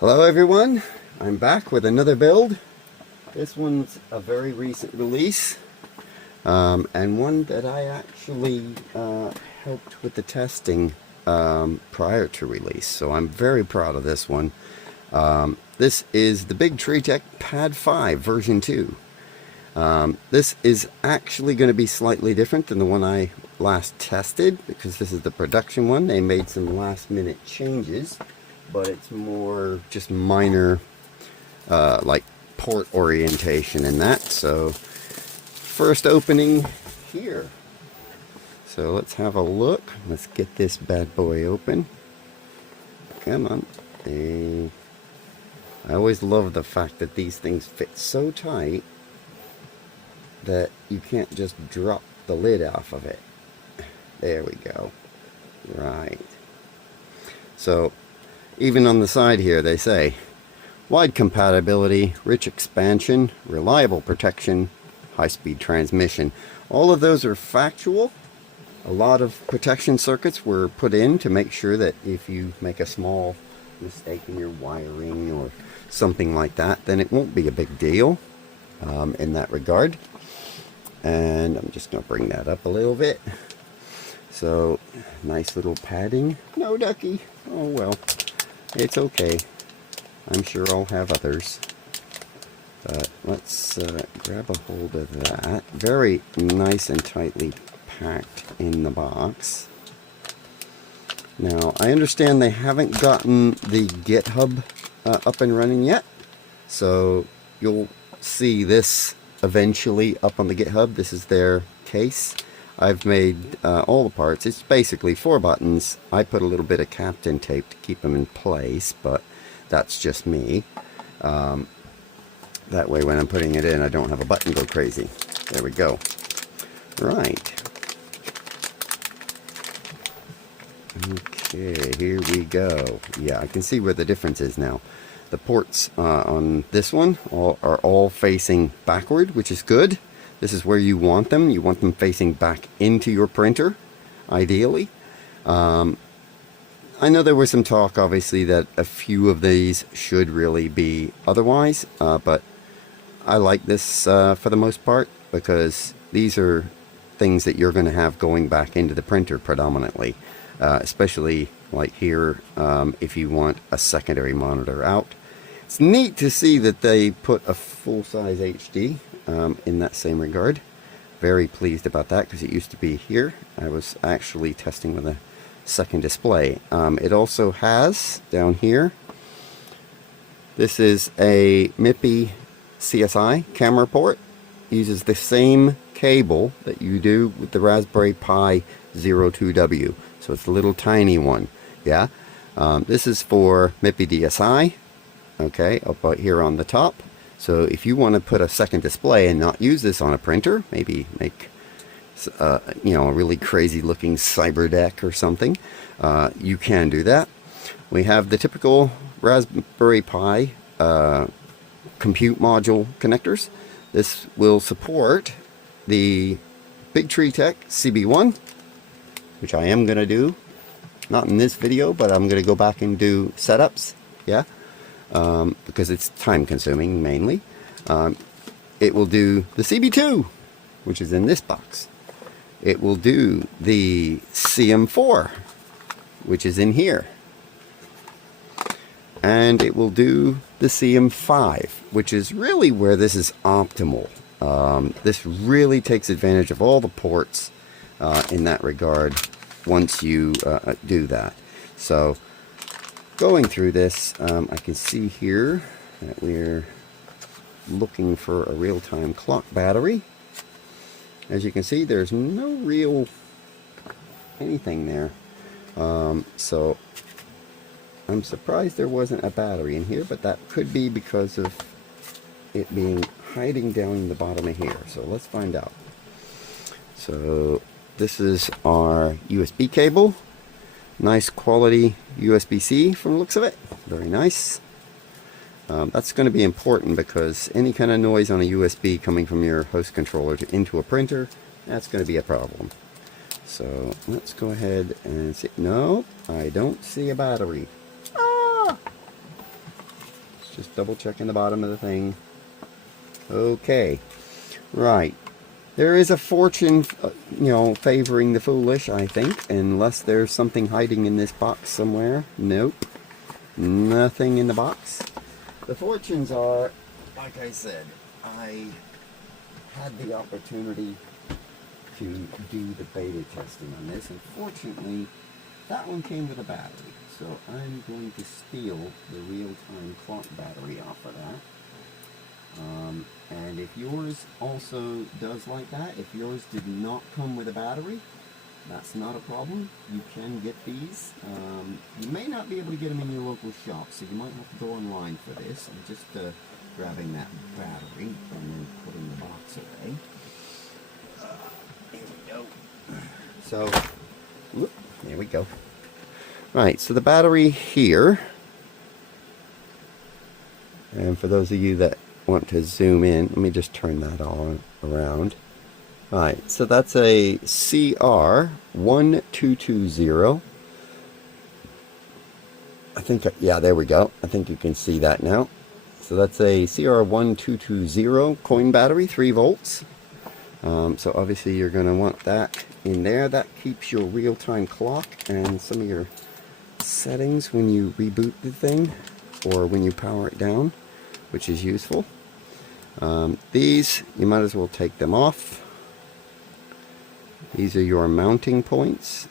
Hello everyone, I'm back with another build. This one's a very recent release, and one that I actually helped with the testing prior to release, so I'm very proud of this one. This is the Bigtreetech Pad 5 version 2. This is actually going to be slightly different than the one I last tested, because this is the production one. They made some last minute changes, but it's more just minor like port orientation and that. So first opening here, so let's have a look. Let's get this bad boy open. Come on. I always love the fact that these things fit so tight that you can't just drop the lid off of it. There we go. Right. So even on the side here they say wide compatibility, rich expansion, reliable protection, high-speed transmission. All of those are factual. A lot of protection circuits were put in to make sure that if you make a small mistake in your wiring or something like that, then it won't be a big deal in that regard. And I'm just going to bring that up a little bit. So nice little padding. No ducky. Oh well, it's okay. I'm sure I'll have others. But let's grab a hold of that. Very nice and tightly packed in the box. Now, I understand they haven't gotten the GitHub up and running yet. So you'll see this eventually up on the GitHub. This is their case. I've made all the parts. It's basically 4 buttons. I put a little bit of Captain tape to keep them in place, but that's just me. That way when I'm putting it in, I don't have a button go crazy. There we go. Right. Okay, here we go. Yeah, I can see where the difference is now. The ports on this one are all facing backward, which is good. This is where you want them. You want them facing back into your printer, ideally. I know there was some talk, obviously, that a few of these should really be otherwise, but I like this for the most part, because these are things that you're going to have going back into the printer predominantly, especially like here if you want a secondary monitor out. It's neat to see that they put a full-size HD in that same regard. Very pleased about that, because it used to be here. I was actually testing with a second display. It also has down here, this is a MIPI CSI camera port. Uses the same cable that you do with the Raspberry Pi 02W. So it's a little tiny one. Yeah. This is for MIPI DSI. Okay, up right here on the top. So if you want to put a second display and not use this on a printer, maybe make you know, a really crazy looking cyber deck or something, you can do that. We have the typical Raspberry Pi compute module connectors. This will support the Bigtreetech CB1, which I am going to do, not in this video, but I'm going to go back and do setups, yeah, because it's time consuming mainly. It will do the CB2, which is in this box. It will do the CM4, which is in here. And it will do the CM5, which is really where this is optimal. This really takes advantage of all the ports in that regard once you do that. So going through this, I can see here that we're looking for a real-time clock battery. As you can see, there's no real anything there. So I'm surprised there wasn't a battery in here, but that could be because of it being hiding down in the bottom of here. So let's find out. So this is our USB cable. Nice quality USB-C from the looks of it. Very nice. That's going to be important, because any kind of noise on a USB coming from your host controller into a printer, that's going to be a problem. So let's go ahead and see. No, I don't see a battery. Ah! double checking the bottom of the thing. Okay, right. There is a fortune, favoring the foolish, I think, unless there's something hiding in this box somewhere. Nope, nothing in the box. The fortunes are, like I said, I had the opportunity to do the beta testing on this, and fortunately, that one came with a battery. So I'm going to steal the real-time clock battery off of that. And if yours also does like that, if yours did not come with a battery, that's not a problem. You can get these. You may not be able to get them in your local shop, so you might have to go online for this. I'm just grabbing that battery and then putting the box away. Here we go. So, whoop, there we go. Right, so the battery here, and for those of you that want to zoom in, let me just turn that all around. Alright, so that's a CR1220. I think, yeah, there we go. I think you can see that now. So that's a CR1220 coin battery, 3 volts. So obviously you're going to want that in there. That keeps your real-time clock and some of your settings when you reboot the thing or when you power it down, which is useful. These, you might as well take them off. These are your mounting points,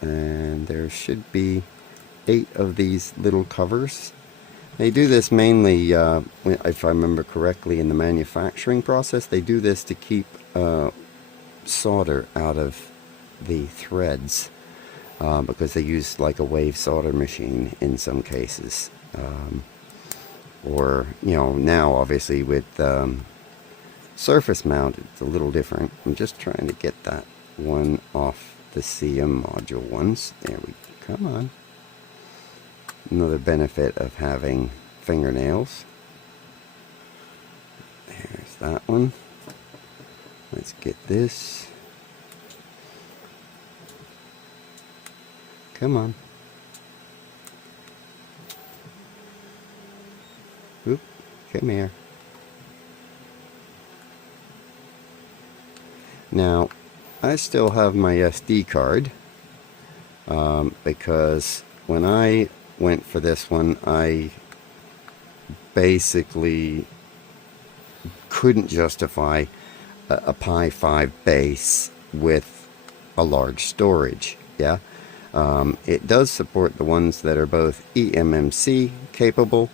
and there should be 8 of these little covers. They do this mainly, if I remember correctly, in the manufacturing process. They do this to keep solder out of the threads, because they use like a wave solder machine in some cases. Or, now obviously with surface mount, it's a little different. I'm just trying to get that one off the CM module ones. There we go. Come on. Another benefit of having fingernails. There's that one. Let's get this. Come on. Oop, come here. Now, I still have my SD card, because when I went for this one, I basically couldn't justify a Pi 5 base with a large storage. Yeah, it does support the ones that are both eMMC capable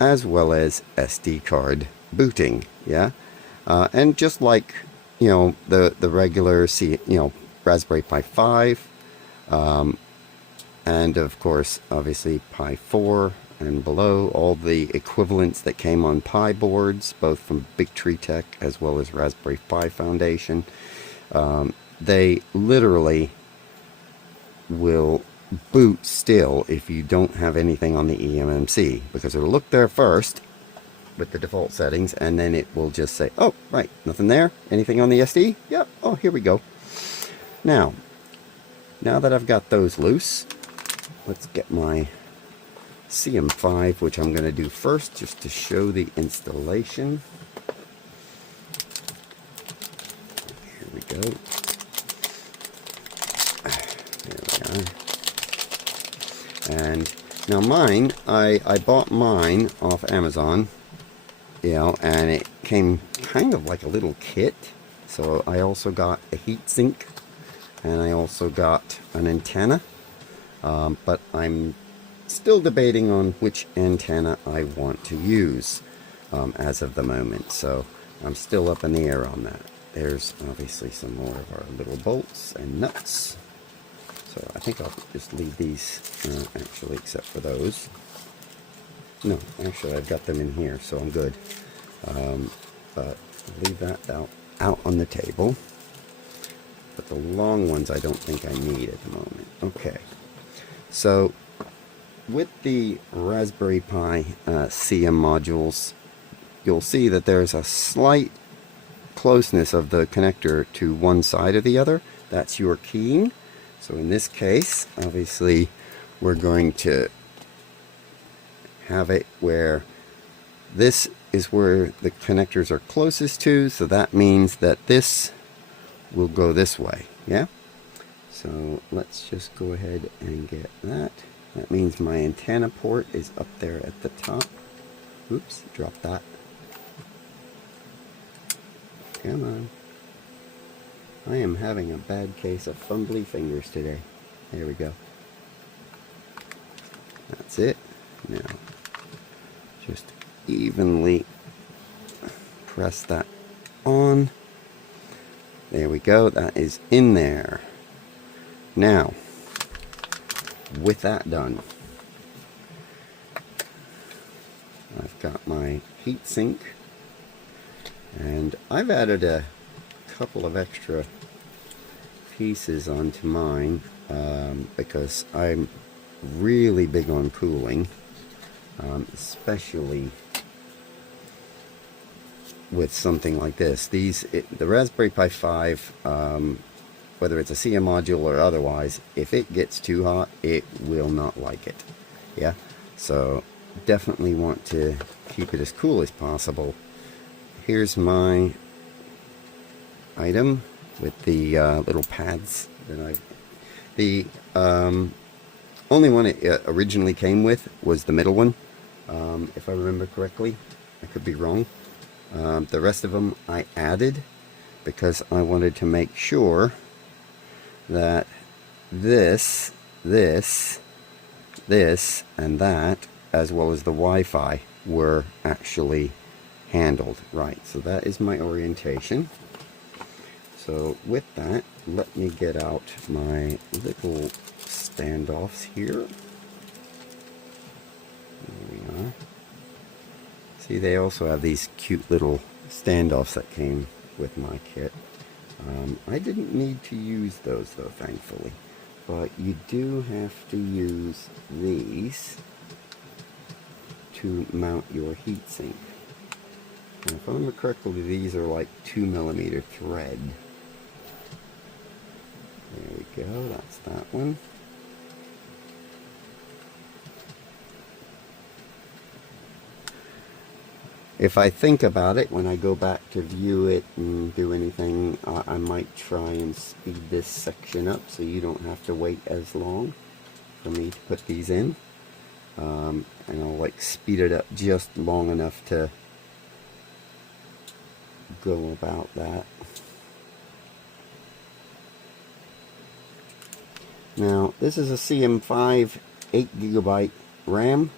as well as SD card booting. Yeah, and just like the regular Raspberry Pi 5, and of course obviously Pi 4 and below, all the equivalents that came on Pi boards, both from Bigtreetech as well as Raspberry Pi Foundation, they literally will boot still if you don't have anything on the eMMC, because it'll look there first with the default settings, and then it will just say, oh, right, nothing there, anything on the SD? Yep, oh, here we go. Now that I've got those loose, let's get my CM5, which I'm going to do first just to show the installation. Here we go. There we are. And now mine, I bought mine off Amazon, and it came kind of like a little kit. So I also got a heatsink, and I also got an antenna, but I'm still debating on which antenna I want to use as of the moment, so I'm still up in the air on that. There's obviously some more of our little bolts and nuts, so I think I'll just leave these actually, except for those. No, actually I've got them in here, so I'm good. But I'll leave that out on the table, but the long ones I don't think I need at the moment. Okay, so with the Raspberry Pi CM modules, you'll see that there's a slight closeness of the connector to one side or the other. That's your keying. So in this case, obviously, we're going to have it where this is where the connectors are closest to, so that means that this will go this way. Yeah, so let's just go ahead and get that. That means my antenna port is up there at the top. Oops, dropped that. Come on. I am having a bad case of fumbly fingers today. There we go. That's it. Now, just evenly press that on. There we go. That is in there. Now, with that done, I've got my heatsink, and I've added a couple of extra pieces onto mine because I'm really big on cooling, especially with something like this. The Raspberry Pi 5, whether it's a CM module or otherwise, if it gets too hot, it will not like it. Yeah, so definitely want to keep it as cool as possible. Here's my item with the little pads that the only one it originally came with was the middle one, if I remember correctly. I could be wrong. The rest of them I added because I wanted to make sure that this, and that, as well as the Wi-Fi, were actually handled right. So that is my orientation. So with that, let me get out my little standoffs here. There we are. See, they also have these cute little standoffs that came with my kit. I didn't need to use those though, thankfully. But you do have to use these to mount your heatsink. And if I remember correctly, these are like 2mm thread. There we go, that's that one. If I think about it, when I go back to view it and do anything, I might try and speed this section up so you don't have to wait as long for me to put these in. And I'll like speed it up just long enough to go about that. Now, this is a CM5 8GB RAM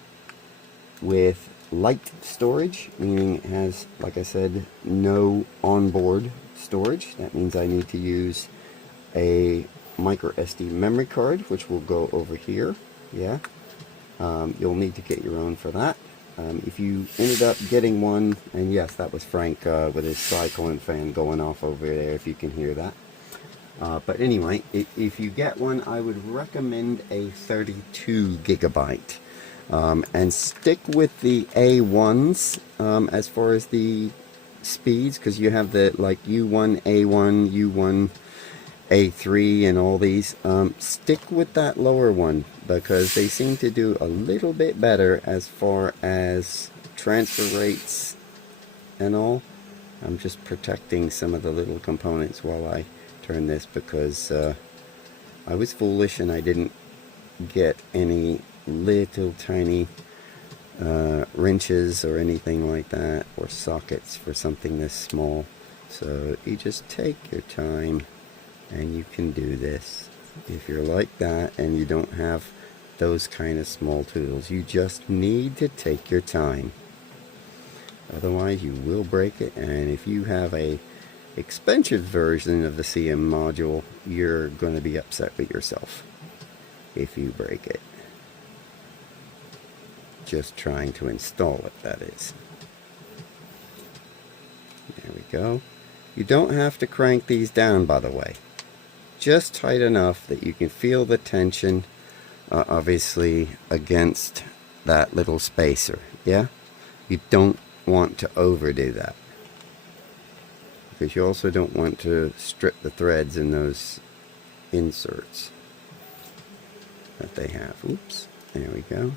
with light storage, meaning it has, like I said, no onboard storage. That means I need to use a micro SD memory card, which will go over here. Yeah, you'll need to get your own for that. If you ended up getting one, and yes, that was Frank with his cyclone fan going off over there, if you can hear that. But anyway, if you get one, I would recommend a 32GB. And stick with the A1s as far as the speeds, because you have the like U1, A1, U1, A3 and all these. Stick with that lower one because they seem to do a little bit better as far as transfer rates and all. I'm just protecting some of the little components while I turn this because I was foolish and I didn't get any little tiny wrenches or anything like that, or sockets for something this small. So you just take your time and you can do this. If you're like that and you don't have those kind of small tools, you just need to take your time. Otherwise you will break it, and if you have a expensive version of the CM module, you're going to be upset with yourself if you break it. Just trying to install it, that is. There we go. You don't have to crank these down, by the way. Just tight enough that you can feel the tension, obviously, against that little spacer. Yeah? You don't want to overdo that, because you also don't want to strip the threads in those inserts that they have. Oops. There we go.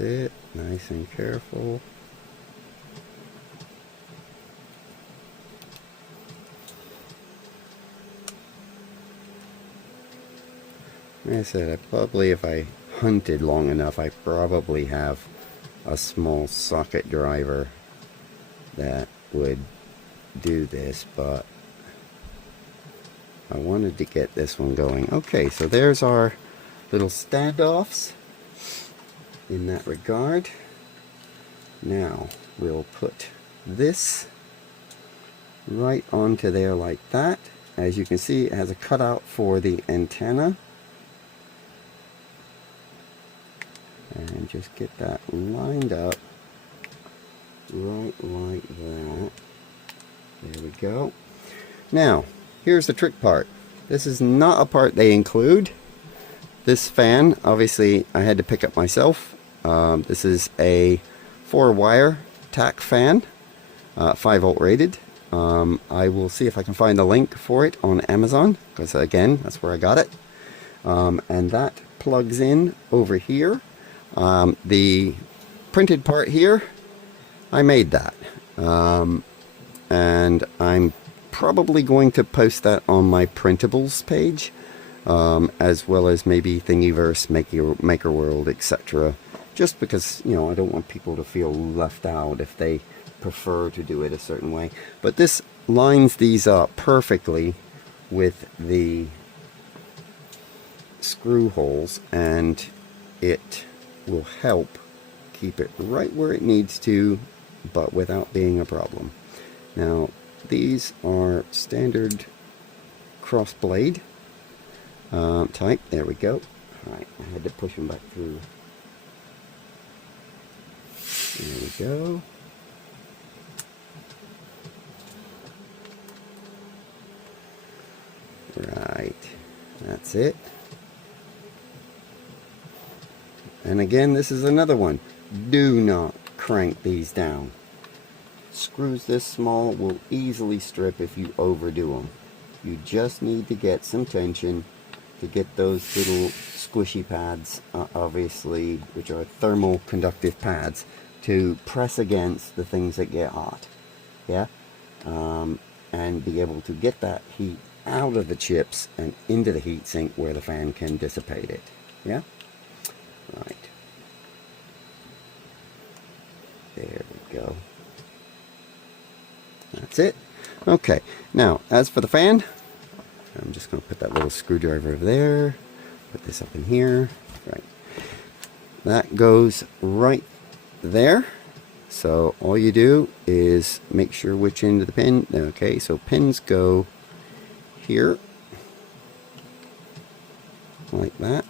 it. Nice and careful. Like I said, if I hunted long enough, I probably have a small socket driver that would do this, but I wanted to get this one going. Okay, so there's our little standoffs in that regard. Now we'll put this right onto there like that. As you can see, it has a cutout for the antenna. And just get that lined up right like that. There we go. Now, here's the trick part. This is not a part they include. This fan, obviously, I had to pick up myself. This is a 4-wire tack fan, 5-volt rated. I will see if I can find the link for it on Amazon, because again, that's where I got it. And that plugs in over here. The printed part here, I made that. And I'm probably going to post that on my printables page, as well as maybe Thingiverse, Makerworld, etc. Just because, you know, I don't want people to feel left out if they prefer to do it a certain way. But this lines these up perfectly with the screw holes, and it will help keep it right where it needs to, but without being a problem. Now, these are standard cross blade type. There we go. Alright, I had to push them back through. There we go. Right, that's it. And again, this is another one. Do not crank these down. Screws this small will easily strip if you overdo them. You just need to get some tension to get those little squishy pads, obviously, which are thermal conductive pads, to press against the things that get hot. Yeah? And be able to get that heat out of the chips and into the heatsink where the fan can dissipate it. Yeah? Right. There we go. That's it. Okay. Now, as for the fan, I'm just going to put that little screwdriver over there. Put this up in here. Right. That goes right there. So all you do is make sure which end of the pin. Okay, so pins go here. Like that.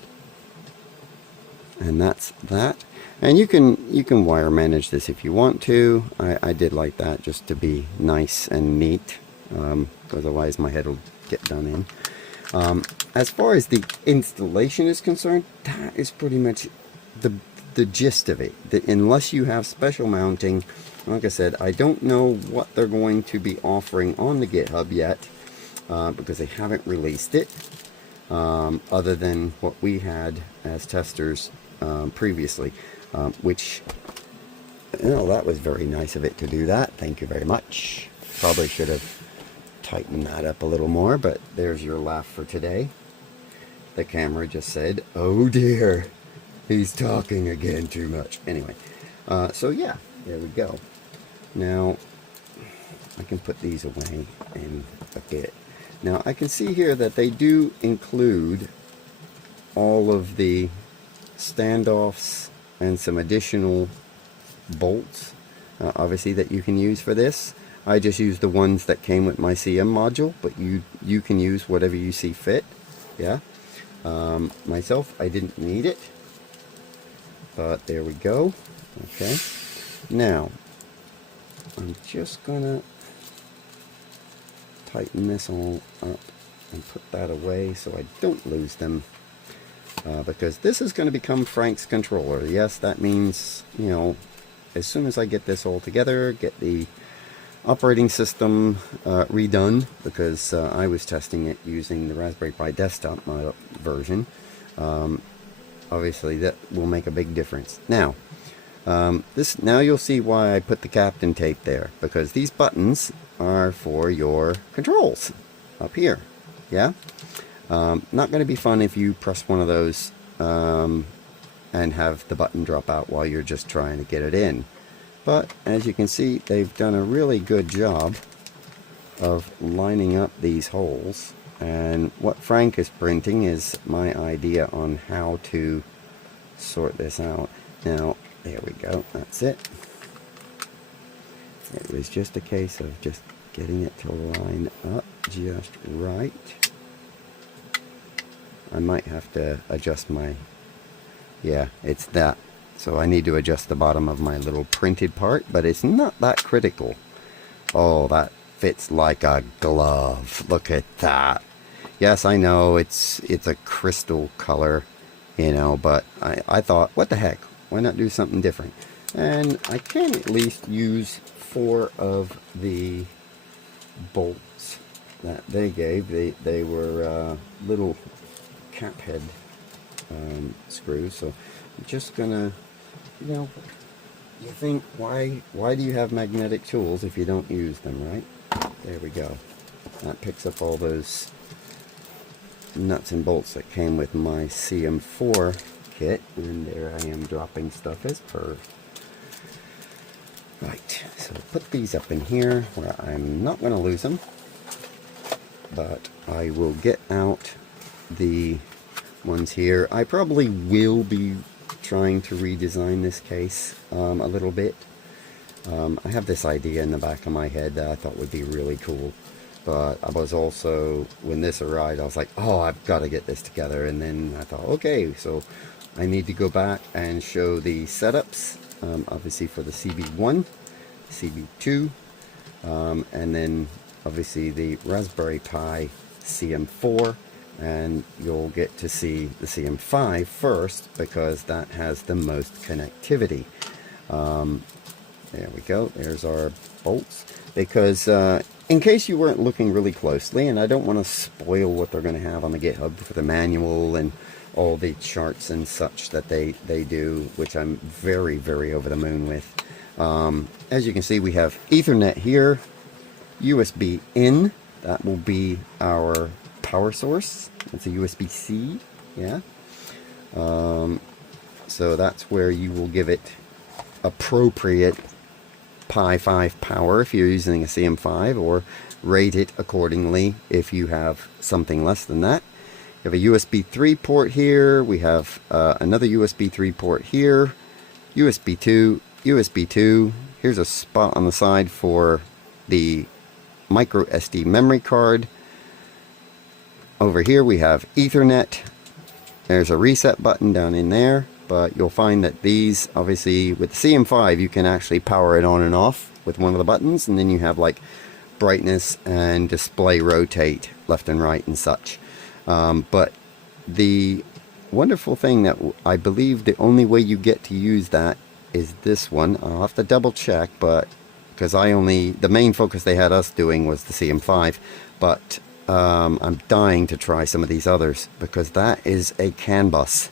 And that's that. And you can wire manage this if you want to. I did like that just to be nice and neat, because otherwise my head will get done in. As far as the installation is concerned, that is pretty much the gist of it. Unless you have special mounting, like I said, I don't know what they're going to be offering on the GitHub yet, because they haven't released it, other than what we had as testers previously, which, you know, that was very nice of it to do that. Thank you very much. Probably should have tightened that up a little more, but there's your laugh for today. The camera just said, "Oh dear, he's talking again too much." Anyway, so yeah, there we go. Now I can put these away in a bit. Now I can see here that they do include all of the standoffs and some additional bolts, obviously, that you can use for this. I just used the ones that came with my CM module, but you can use whatever you see fit. Yeah. Myself, I didn't need it, but there we go. Okay. Now I'm just gonna tighten this all up and put that away so I don't lose them, because this is going to become Frank's controller. Yes, that means, you know, as soon as I get this all together, get the operating system redone, because I was testing it using the Raspberry Pi desktop version. Obviously that will make a big difference. Now, This now you'll see why I put the captain tape there, because these buttons are for your controls up here. Yeah, not going to be fun if you press one of those and have the button drop out while you're just trying to get it in. But as you can see, they've done a really good job of lining up these holes, and what Frank is printing is my idea on how to sort this out. Now there we go, that's it. It was just a case of just getting it to line up just right. I might have to adjust my, yeah, it's that. So I need to adjust the bottom of my little printed part, but it's not that critical. Oh, that fits like a glove. Look at that. Yes, I know it's a crystal color, you know, but I thought, what the heck? Why not do something different? And I can at least use 4 of the bolts that they gave. They were little cap head screws. So I'm just gonna, you know, you think, why do you have magnetic tools if you don't use them, right? There we go. That picks up all those nuts and bolts that came with my CM4 kit, and there I am dropping stuff as per. Right, so put these up in here where I'm not going to lose them, but I will get out the ones here. I probably will be trying to redesign this case a little bit. I have this idea in the back of my head that I thought would be really cool, but I was also, when this arrived, I was like, oh, I've got to get this together. And then I thought, okay, so I need to go back and show the setups, obviously for the CB1, CB2, and then obviously the Raspberry Pi CM4, and you'll get to see the CM5 first because that has the most connectivity. There we go, there's our bolts, because in case you weren't looking really closely, and I don't want to spoil what they're going to have on the GitHub for the manual and all the charts and such that they do, which I'm very, very over the moon with. As you can see, we have Ethernet here, USB in, that will be our power source. It's a USB-C, yeah. So that's where you will give it appropriate Pi 5 power if you're using a CM5, or rate it accordingly if you have something less than that. You have a USB 3 port here, we have another USB 3 port here, USB 2, USB 2, here's a spot on the side for the micro SD memory card. Over here we have Ethernet, there's a reset button down in there, but you'll find that these, obviously with the CM5 you can actually power it on and off with one of the buttons, and then you have like brightness and display rotate left and right and such. But the wonderful thing that I believe the only way you get to use that is this one. I'll have to double check, but because the main focus they had us doing was the CM5, but I'm dying to try some of these others because that is a CAN bus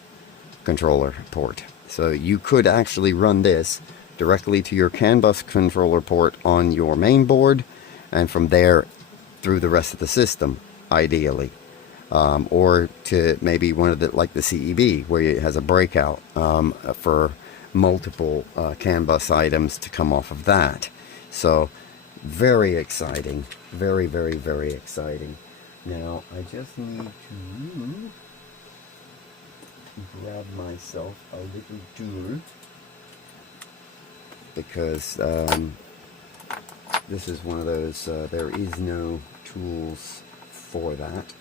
controller port. So you could actually run this directly to your CAN bus controller port on your main board, and from there through the rest of the system, ideally. Or to maybe one of the, like the CEB, where it has a breakout for multiple CAN bus items to come off of that. So very exciting, very, very, very exciting. Now I just need to grab myself a little tool, because this is one of those, there is no tools for that.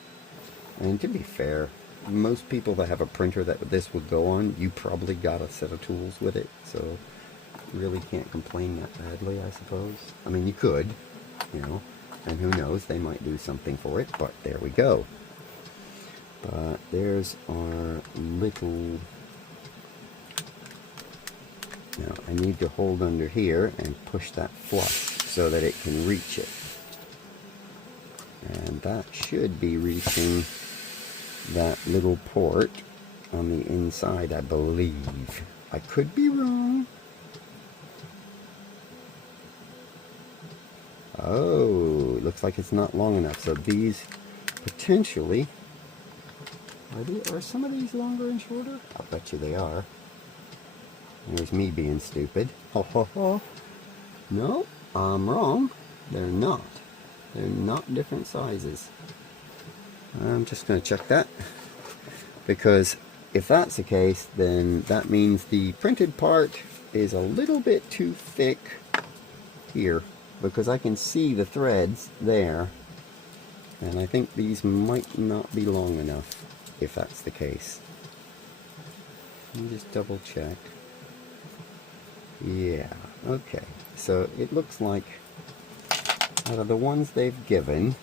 And to be fair, most people that have a printer that this would go on, you probably got a set of tools with it, so really can't complain that badly, I suppose. I mean, you could, you know, and who knows, they might do something for it, but there we go. But there's our little... Now, I need to hold under here and push that flush so that it can reach it. And that should be reaching that little port on the inside, I believe. I could be wrong, Oh, it looks like it's not long enough. So these potentially, are some of these longer and shorter? I'll bet you they are. There's me being stupid. Ho ho ho. No, I'm wrong. They're not. They're not different sizes. I'm just going to check that, because if that's the case, then that means the printed part is a little bit too thick here, because I can see the threads there, and I think these might not be long enough if that's the case. Let me just double check. Yeah, okay. So it looks like out of the ones they've given,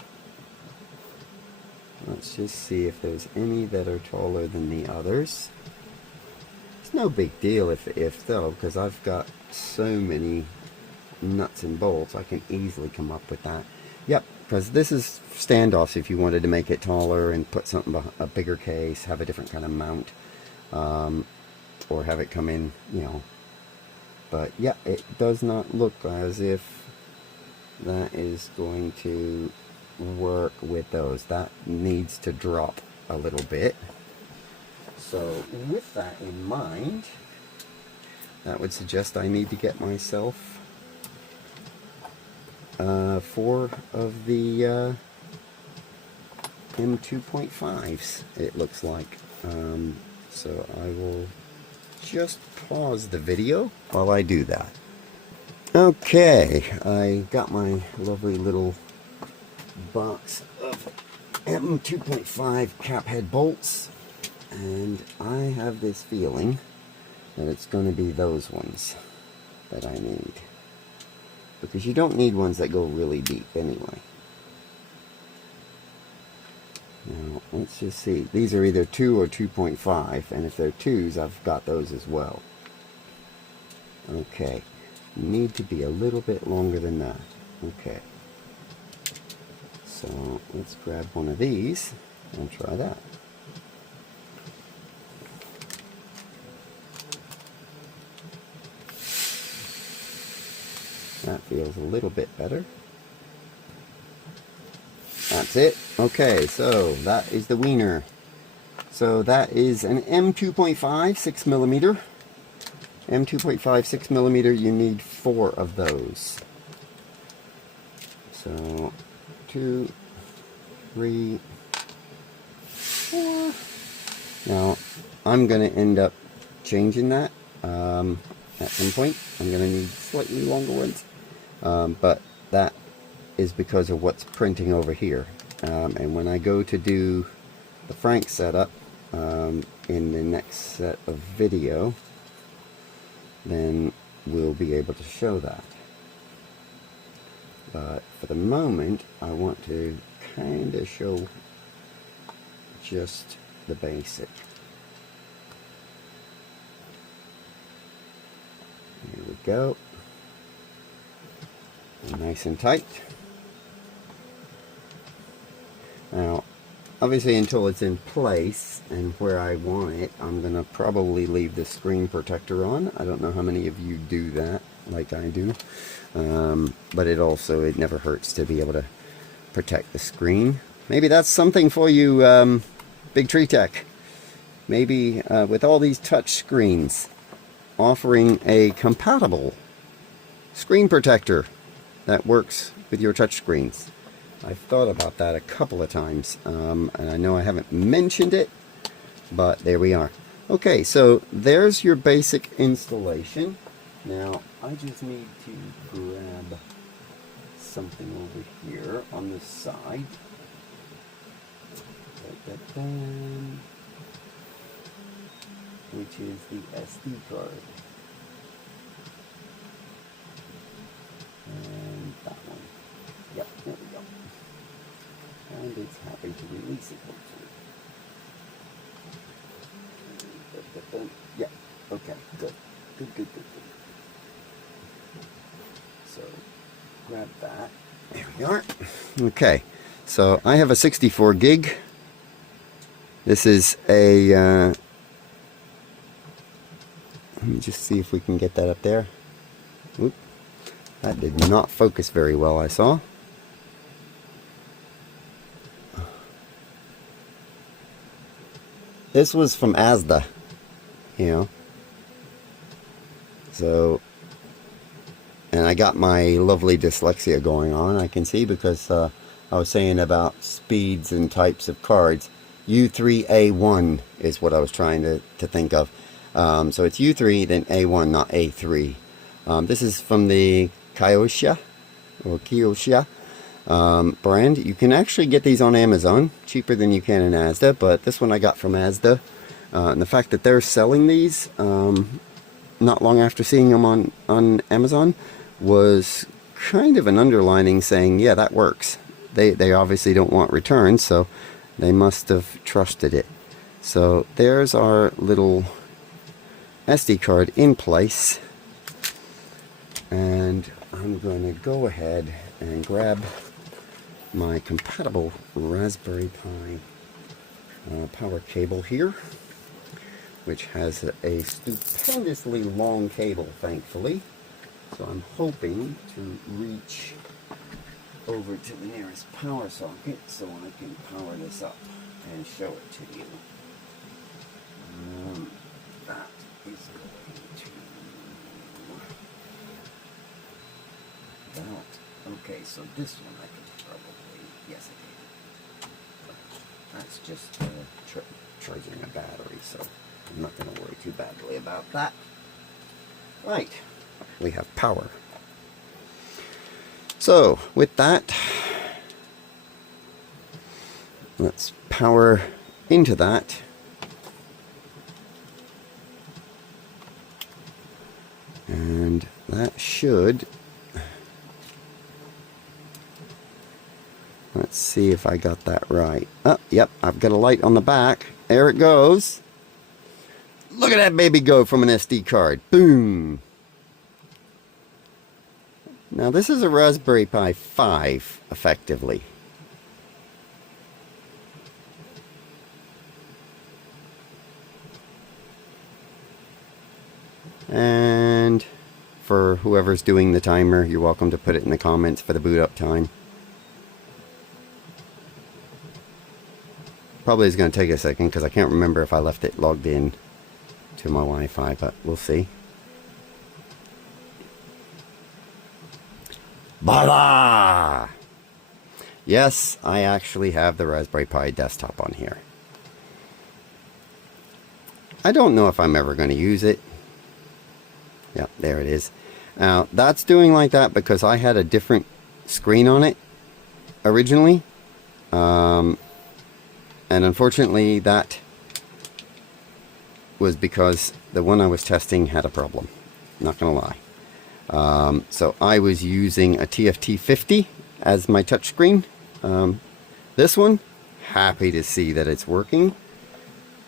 let's just see if there's any that are taller than the others. It's no big deal if though, because I've got so many nuts and bolts, I can easily come up with that. Yep, because this is standoffs if you wanted to make it taller and put something, a bigger case, have a different kind of mount, or have it come in, you know. But yeah, it does not look as if that is going to work with those. That needs to drop a little bit. So with that in mind, that would suggest I need to get myself 4 of the M2.5s, it looks like. So I will just pause the video while I do that. Okay, I got my lovely little box of M2.5 cap head bolts, and I have this feeling that it's going to be those ones that I need, because you don't need ones that go really deep anyway. Now let's just see, these are either 2 or 2.5, and if they're 2s, I've got those as well. Okay, need to be a little bit longer than that. Okay, so let's grab one of these and try that. That feels a little bit better. That's it. Okay, so that is the wiener. So that is an M2.5 6mm. M2.5 6mm, you need 4 of those. So 2, 3, 4. Now I'm going to end up changing that at some point. I'm going to need slightly longer ones, but that is because of what's printing over here. And when I go to do the Frank setup in the next set of video, then we'll be able to show that. But for the moment, I want to kind of show just the basic. Here we go. Nice and tight. Now, obviously until it's in place and where I want it, I'm going to probably leave the screen protector on. I don't know how many of you do that like I do. But it never hurts to be able to protect the screen. Maybe that's something for you, Bigtreetech. Maybe with all these touch screens, offering a compatible screen protector that works with your touch screens. I've thought about that a couple of times, and I know I haven't mentioned it, but there we are. Okay, so there's your basic installation. Now, I just need to grab something over here on the side. Which is the SD card. And that one. Yep, there we go. And it's happy to release it, hopefully. Yeah, okay, good. Good. So, grab that. There we are. Okay, so I have a 64 gig. This is a, let me just see if we can get that up there. Oop. That did not focus very well, I saw. this was from Asda, you know. So, and I got my lovely dyslexia going on, I can see, because I was saying about speeds and types of cards. U3A1 is what I was trying to think of. So it's U3, then A1, not A3. This is from the Kyosha, or Kyosha brand. You can actually get these on Amazon, cheaper than you can in Asda, but this one I got from Asda. And the fact that they're selling these not long after seeing them on Amazon was kind of an underlining saying, yeah, that works. They obviously don't want returns, so they must have trusted it. So there's our little SD card in place, and I'm going to go ahead and grab my compatible Raspberry Pi power cable here, which has a stupendously long cable, thankfully. So I'm hoping to reach over to the nearest power socket so I can power this up and show it to you. That is going to... That. Okay, so this one I can probably... Yes, I can. That's just charging a battery, so I'm not going to worry too badly about that. Right, we have power. So, with that, let's power into that. And that should... Let's see if I got that right. Oh, yep, I've got a light on the back. There it goes. Look at that baby go from an SD card. Boom. Now this is a Raspberry Pi 5, effectively. And for whoever's doing the timer, you're welcome to put it in the comments for the boot up time. Probably is going to take a second because I can't remember if I left it logged in to my Wi-Fi, but we'll see. Voila! Yes, I actually have the Raspberry Pi desktop on here. I don't know if I'm ever going to use it. Yeah, there it is. Now, that's doing like that because I had a different screen on it originally. And unfortunately, that was because the one I was testing had a problem. Not going to lie. So I was using a TFT50 as my touchscreen. This one, happy to see that it's working.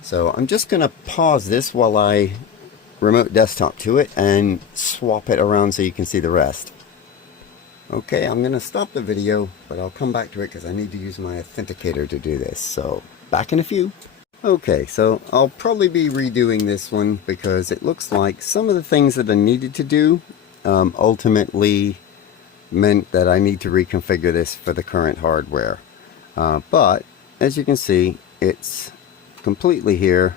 So I'm just going to pause this while I remote desktop to it and swap it around so you can see the rest. Okay, I'm going to stop the video, but I'll come back to it because I need to use my authenticator to do this. So back in a few. Okay, so I'll probably be redoing this one because it looks like some of the things that I needed to do ultimately meant that I need to reconfigure this for the current hardware. But as you can see, it's completely here.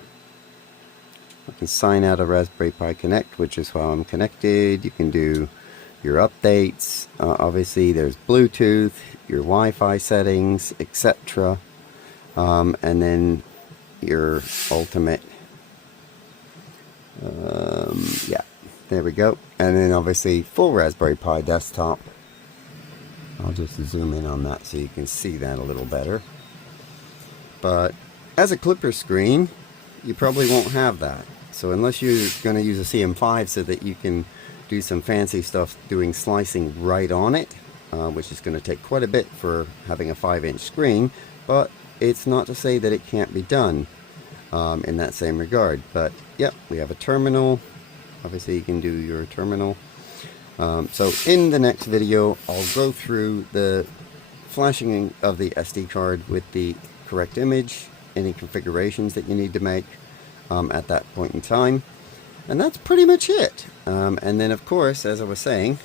I can sign out of Raspberry Pi Connect, which is how I'm connected. You can do your updates. Obviously, there's Bluetooth, your Wi-Fi settings, etc. And then your ultimate. Yeah, there we go. And then obviously full Raspberry Pi desktop. I'll just zoom in on that so you can see that a little better. But as a clipper screen, you probably won't have that. So unless you're going to use a CM5 so that you can do some fancy stuff doing slicing right on it, which is going to take quite a bit for having a 5-inch screen, but it's not to say that it can't be done in that same regard. But yep, we have a terminal. Obviously you can do your terminal. So in the next video, I'll go through the flashing of the SD card with the correct image, any configurations that you need to make at that point in time. And that's pretty much it. And then of course, as I was saying,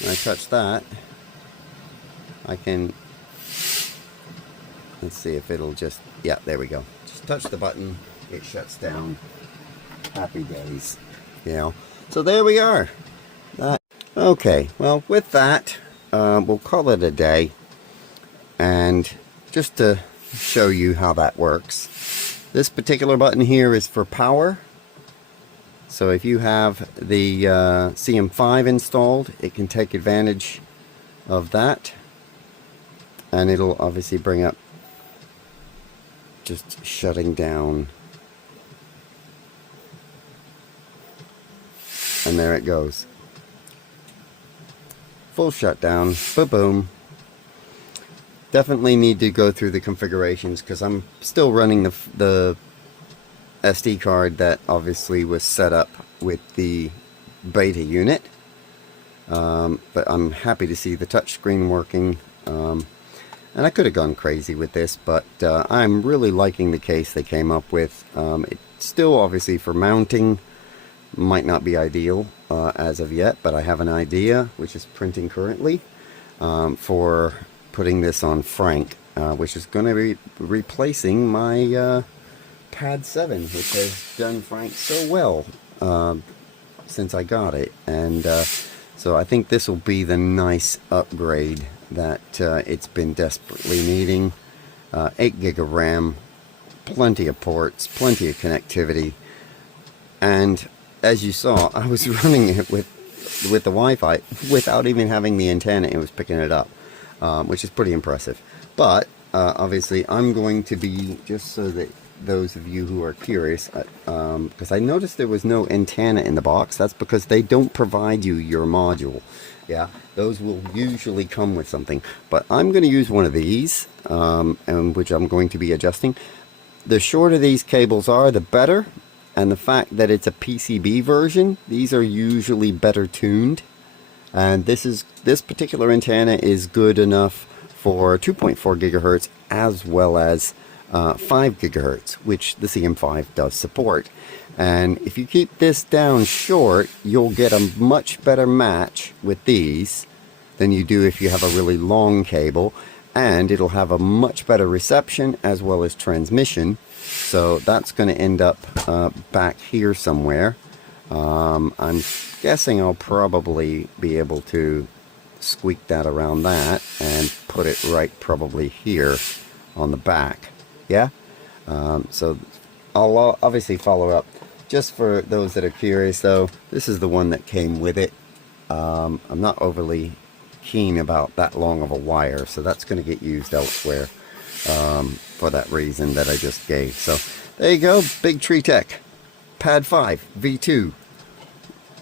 when I touch that, I can, let's see if it'll just, yeah, there we go. Just touch the button, it shuts down. Happy days, you know. So there we are. Okay, well, with that, we'll call it a day. And just to show you how that works, this particular button here is for power. So if you have the CM5 installed, it can take advantage of that. And it'll obviously bring up just shutting down. And there it goes. Full shutdown. Boom. Definitely need to go through the configurations because I'm still running the SD card that obviously was set up with the beta unit. But I'm happy to see the touchscreen working. And I could have gone crazy with this, but I'm really liking the case they came up with. It's still obviously for mounting. Might not be ideal as of yet, but I have an idea, which is printing currently, for putting this on Frank, which is going to be replacing my Pad 7, which has done Frank so well since I got it. And so I think this will be the nice upgrade that it's been desperately needing. 8 gig of RAM, plenty of ports, plenty of connectivity, and as you saw, I was running it with the Wi-Fi without even having the antenna. It was picking it up, which is pretty impressive. But obviously, I'm going to be, just so that those of you who are curious, because I noticed there was no antenna in the box. That's because they don't provide you your module. Yeah, those will usually come with something. But I'm going to use one of these, and which I'm going to be adjusting. The shorter these cables are, the better. And the fact that it's a PCB version, these are usually better tuned. And this particular antenna is good enough for 2.4 gigahertz as well as 5 gigahertz, which the CM5 does support. And if you keep this down short, you'll get a much better match with these than you do if you have a really long cable. And it'll have a much better reception as well as transmission. So that's going to end up back here somewhere. I'm guessing I'll probably be able to squeak that around that and put it right probably here on the back. Yeah? So I'll obviously follow up. Just for those that are curious though, this is the one that came with it. I'm not overly keen about that long of a wire, so that's going to get used elsewhere. For that reason that I just gave. So there you go, Bigtreetech Pad 5 V2.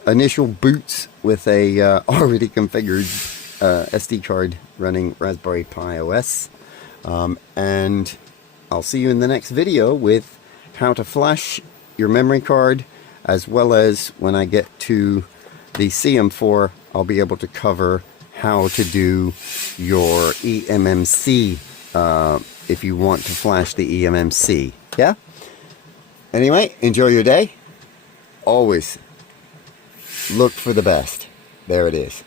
Initial boots with a already configured SD card running Raspberry Pi OS. And I'll see you in the next video with how to flash your memory card, as well as when I get to the CM4, I'll be able to cover how to do your eMMC if you want to flash the eMMC. Yeah? Anyway, enjoy your day. Always look for the best. There it is.